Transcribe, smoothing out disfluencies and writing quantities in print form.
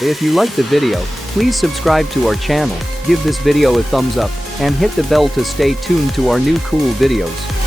If you like the video, please subscribe to our channel, give this video a thumbs up, and hit the bell to stay tuned to our new cool videos.